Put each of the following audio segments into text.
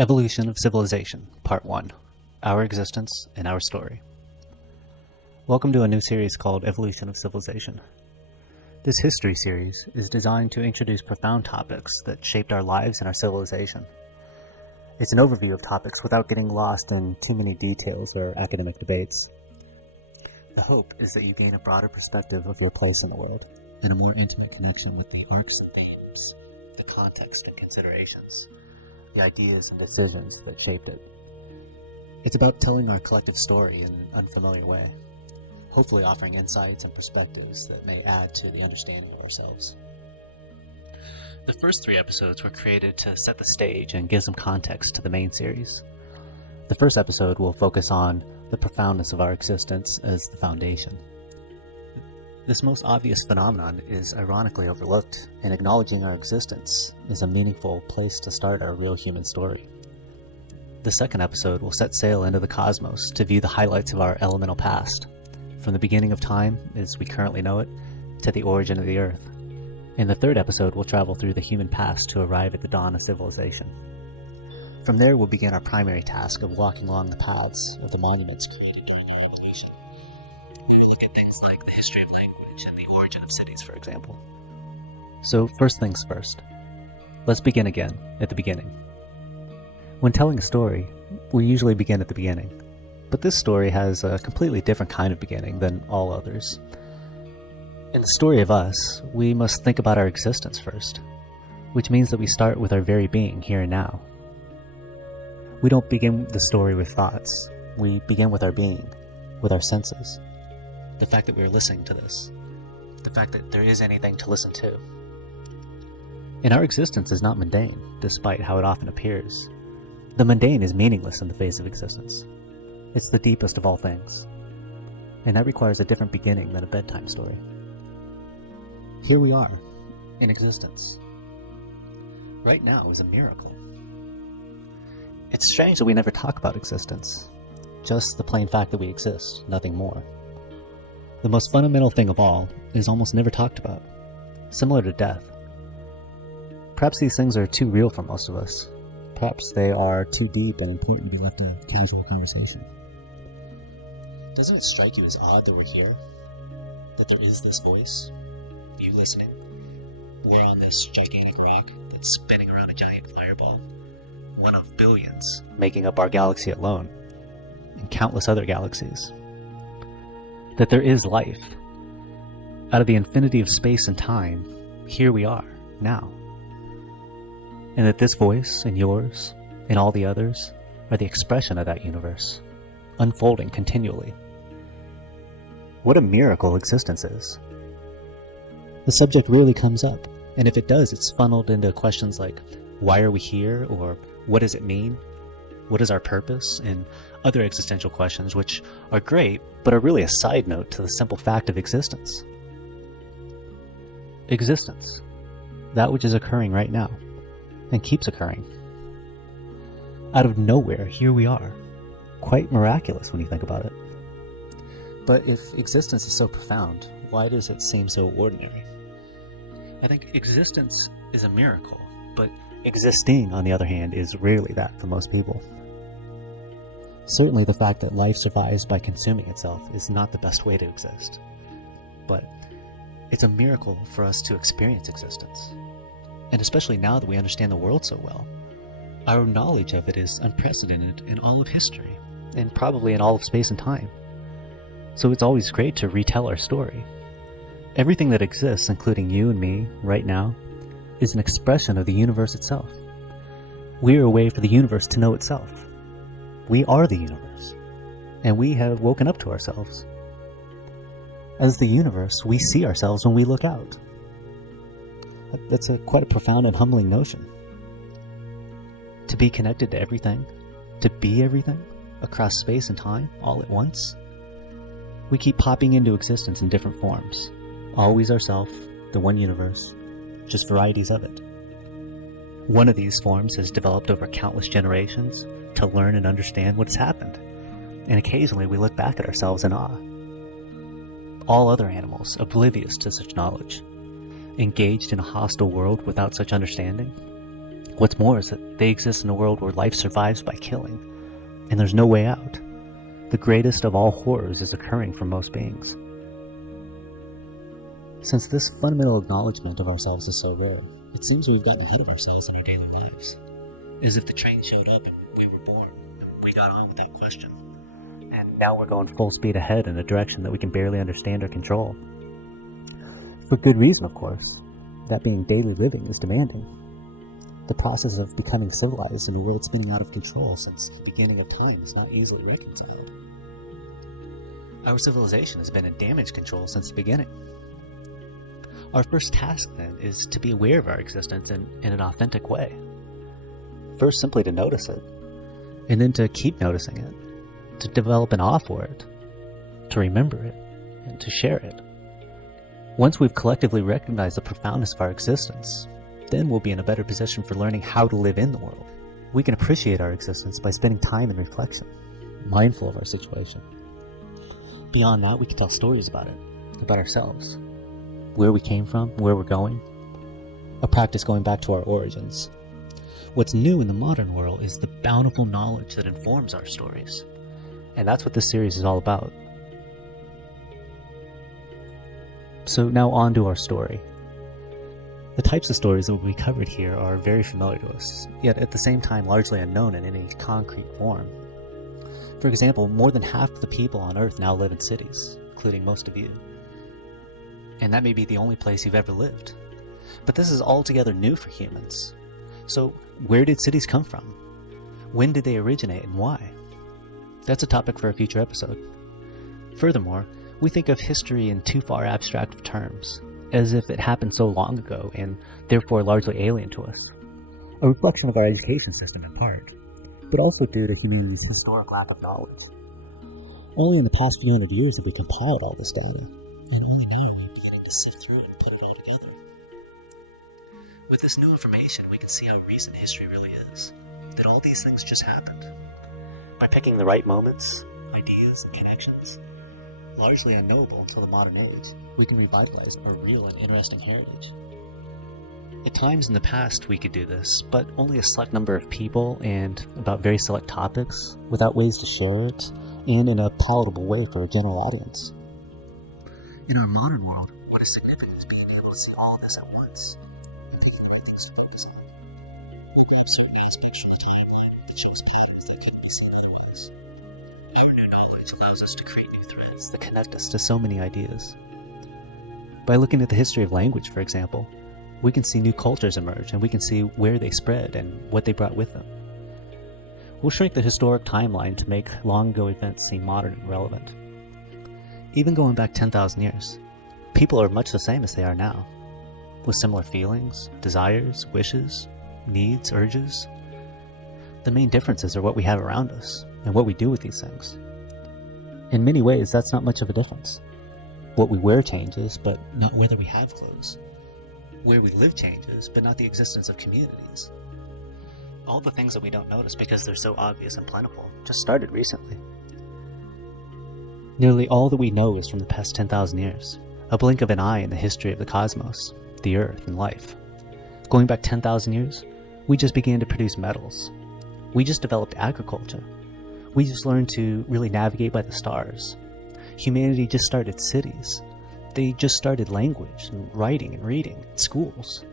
Evolution of Civilization, Part 1, Our Existence and Our Story. Welcome to a new series called Evolution of Civilization. This history series is designed to introduce profound topics that shaped our lives and our civilization. It's an overview of topics without getting lost in too many details or academic debates. The hope is that you gain a broader perspective of your place in the world and a more intimate connection with the arcs and themes, the context and considerations, the ideas and decisions that shaped it. It's about telling our collective story in an unfamiliar way, hopefully offering insights and perspectives that may add to the understanding of ourselves. The first 3 episodes were created to set the stage and give some context to the main series. The first episode will focus on the profoundness of our existence as the foundation. This most obvious phenomenon is ironically overlooked, and acknowledging our existence is a meaningful place to start our real human story. The second episode will set sail into the cosmos to view the highlights of our elemental past, from the beginning of time as we currently know it, to the origin of the Earth. In the third episode, we'll travel through the human past to arrive at the dawn of civilization. From there, we'll begin our primary task of walking along the paths of the monuments created during our evolution. We'll look at things like the history of language and the origin of cities, for example. So first things first. Let's begin again, at the beginning. When telling a story, we usually begin at the beginning. But this story has a completely different kind of beginning than all others. In the story of us, we must think about our existence first, which means that we start with our very being here and now. We don't begin the story with thoughts. We begin with our being, with our senses. The fact that we're listening to this. The fact that there is anything to listen to. And our existence is not mundane, despite how it often appears. The mundane is meaningless in the face of existence. It's the deepest of all things. And that requires a different beginning than a bedtime story. Here we are, in existence. Right now is a miracle. It's strange that we never talk about existence. Just the plain fact that we exist, nothing more. The most fundamental thing of all is almost never talked about. Similar to death. Perhaps these things are too real for most of us. Perhaps they are too deep and important to be left a casual conversation. Doesn't it strike you as odd that we're here? That there is this voice? You listening? We're on this gigantic rock that's spinning around a giant fireball. One of billions, making up our galaxy alone, and countless other galaxies. That there is life. Out of the infinity of space and time, here we are, now. And that this voice, and yours, and all the others, are the expression of that universe, unfolding continually. What a miracle existence is. The subject rarely comes up, and if it does, it's funneled into questions like, why are we here, or what does it mean? What is our purpose? And other existential questions which are great, but are really a side note to the simple fact of existence. Existence. That which is occurring right now, and keeps occurring. Out of nowhere, here we are. Quite miraculous when you think about it. But if existence is so profound, why does it seem so ordinary? I think existence is a miracle, but existing, on the other hand, is rarely that for most people. Certainly the fact that life survives by consuming itself is not the best way to exist. But it's a miracle for us to experience existence. And especially now that we understand the world so well, our knowledge of it is unprecedented in all of history, and probably in all of space and time. So it's always great to retell our story. Everything that exists, including you and me, right now, is an expression of the universe itself. We are a way for the universe to know itself. We are the universe, and we have woken up to ourselves. As the universe, we see ourselves when we look out. That's quite a profound and humbling notion. To be connected to everything, to be everything, across space and time, all at once. We keep popping into existence in different forms. Always ourself, the one universe, just varieties of it. One of these forms has developed over countless generations to learn and understand what has happened, and occasionally we look back at ourselves in awe. All other animals, oblivious to such knowledge, engaged in a hostile world without such understanding, What's more is that they exist in a world where life survives by killing, and there's no way out. The greatest of all horrors is occurring for most beings. Since this fundamental acknowledgement of ourselves is so rare, it seems we've gotten ahead of ourselves in our daily lives. As if the train showed up and we were born, and we got on without question. And now we're going full speed ahead in a direction that we can barely understand or control. For good reason, of course. That being daily living is demanding. The process of becoming civilized in a world spinning out of control since the beginning of time is not easily reconciled. Our civilization has been in damage control since the beginning. Our first task, then, is to be aware of our existence in an authentic way. First, simply to notice it, and then to keep noticing it, to develop an awe for it, to remember it, and to share it. Once we've collectively recognized the profoundness of our existence, then we'll be in a better position for learning how to live in the world. We can appreciate our existence by spending time in reflection, mindful of our situation. Beyond that, we can tell stories about it, about ourselves, where we came from, where we're going, a practice going back to our origins. What's new in the modern world is the bountiful knowledge that informs our stories. And that's what this series is all about. So now on to our story. The types of stories that will be covered here are very familiar to us, yet at the same time largely unknown in any concrete form. For example, more than half of the people on Earth now live in cities, including most of you. And that may be the only place you've ever lived. But this is altogether new for humans. So where did cities come from? When did they originate and why? That's a topic for a future episode. Furthermore, we think of history in too far abstract of terms, as if it happened so long ago and therefore largely alien to us. A reflection of our education system in part, but also due to humanity's historic lack of knowledge. Only in the past few hundred years have we compiled all this data, and only now are we beginning to sift through and put it all together. With this new information, we can see how recent history really is, that all these things just happened. By picking the right moments, ideas, and connections, largely unknowable until the modern age, we can revitalize our real and interesting heritage. At times in the past we could do this, but only a select number of people and about very select topics, without ways to share it, and in a palatable way for a general audience. In our modern world, what is significant is being able to see all of this at once, and taking the right things to focus on. We grab certain aspects from the timeline that shows patterns that couldn't be seen otherwise. Our new knowledge allows us to create new threads that connect us to so many ideas. By looking at the history of language, for example, we can see new cultures emerge, and we can see where they spread and what they brought with them. We'll shrink the historic timeline to make long-ago events seem modern and relevant. Even going back 10,000 years, people are much the same as they are now, with similar feelings, desires, wishes, needs, urges. The main differences are what we have around us and what we do with these things. In many ways, that's not much of a difference. What we wear changes, but not whether we have clothes. Where we live changes, but not the existence of communities. All the things that we don't notice because they're so obvious and plentiful just started recently. Nearly all that we know is from the past 10,000 years, a blink of an eye in the history of the cosmos, the Earth, and life. Going back 10,000 years, we just began to produce metals. We just developed agriculture. We just learned to really navigate by the stars. Humanity just started cities. They just started language and writing and reading and schools.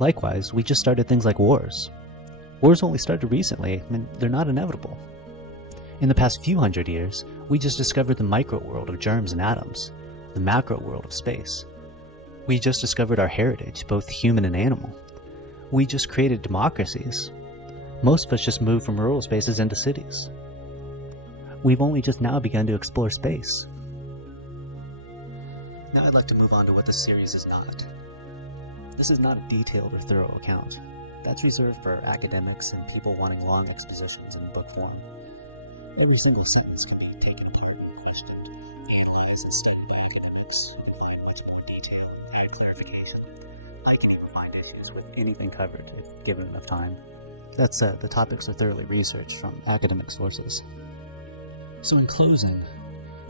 Likewise, we just started things like wars. Wars only started recently, and they're not inevitable. In the past few hundred years, we just discovered the micro world of germs and atoms, the macro world of space. We just discovered our heritage, both human and animal. We just created democracies. Most of us just moved from rural spaces into cities. We've only just now begun to explore space. Now I'd like to move on to what this series is not. This is not a detailed or thorough account. That's reserved for academics and people wanting long expositions in book form. Every single sentence can be taken apart, questioned, analyzed, and stated by academics. You can find much more detail, add clarification. I can even find issues with anything covered if given enough time. That said, the topics are thoroughly researched from academic sources. So in closing,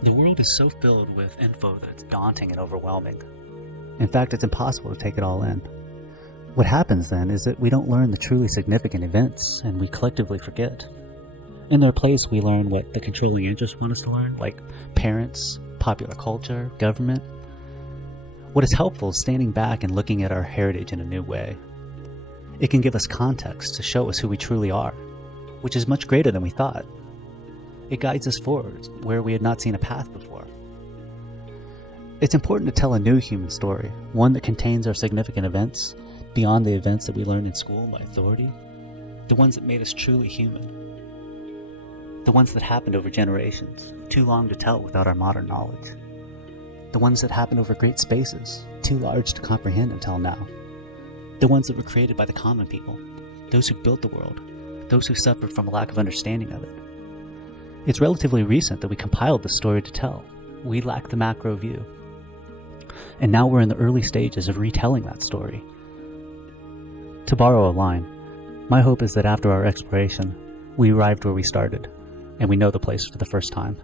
the world is so filled with info that it's daunting and overwhelming. In fact, it's impossible to take it all in. What happens then is that we don't learn the truly significant events, and we collectively forget. In their place, we learn what the controlling interests want us to learn, like parents, popular culture, government. What is helpful is standing back and looking at our heritage in a new way. It can give us context to show us who we truly are, which is much greater than we thought. It guides us forward where we had not seen a path before. It's important to tell a new human story, one that contains our significant events, beyond the events that we learned in school by authority, the ones that made us truly human, the ones that happened over generations, too long to tell without our modern knowledge, the ones that happened over great spaces, too large to comprehend until now, the ones that were created by the common people, those who built the world, those who suffered from a lack of understanding of it. It's relatively recent that we compiled the story to tell. We lack the macro view. And now we're in the early stages of retelling that story. To borrow a line, my hope is that after our exploration, we arrived where we started, and we know the place for the first time.